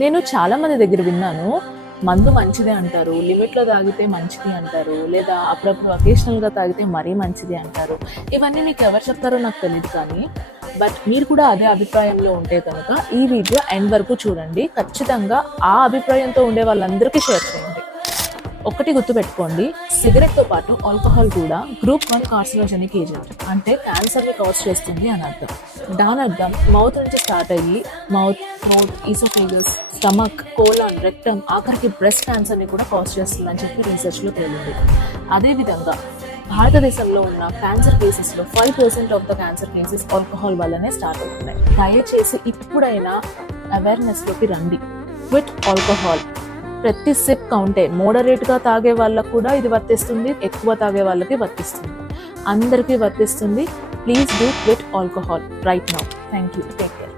నేను చాలా మంది దగ్గర విన్నాను, మందు మంచిదే అంటారు, లిమిట్లో తాగితే మంచిది అంటారు, లేదా అప్పుడప్పుడు అకేషనల్గా తాగితే మరీ మంచిది అంటారు. ఇవన్నీ మీకు ఎవరు చెప్తారో నాకు తెలియదు, కానీ బట్ మీరు కూడా అదే అభిప్రాయంలో ఉంటే కనుక ఈ వీడియో ఎండ్ వరకు చూడండి. ఖచ్చితంగా ఆ అభిప్రాయంతో ఉండే వాళ్ళందరికీ షేర్ చేయండి. ఒకటి గుర్తుపెట్టుకోండి, సిగరెట్తో పాటు ఆల్కహాల్ కూడా గ్రూప్ 1 కార్సినోజెనిక్ ఏజెంట్, అంటే క్యాన్సర్ని కాజ్ చేస్తుంది అని అర్థం. దాని అర్థం మౌత్ నుంచి స్టార్ట్ అయ్యి mouth, oesophagus, stomach, colon, rectum, ఆఖరికి బ్రెస్ట్ క్యాన్సర్ని కూడా కాజ్ చేస్తుందని చెప్పి రీసెర్చ్లో తేలింది. అదేవిధంగా భారతదేశంలో ఉన్న క్యాన్సర్ కేసెస్లో 5% of the cancer cases alcohol వల్లనే స్టార్ట్ అవుతున్నాయి. దయచేసి ఇప్పుడైనా అవేర్నెస్లోకి రండి. Quit alcohol. ప్రతి సిప్ కౌంటే. మోడరేట్గా తాగే వాళ్ళకు కూడా ఇది వర్తిస్తుంది, ఎక్కువ తాగే వాళ్ళకి వర్తిస్తుంది, అందరికీ వర్తిస్తుంది. Please do quit alcohol right now. Thank you. Take care.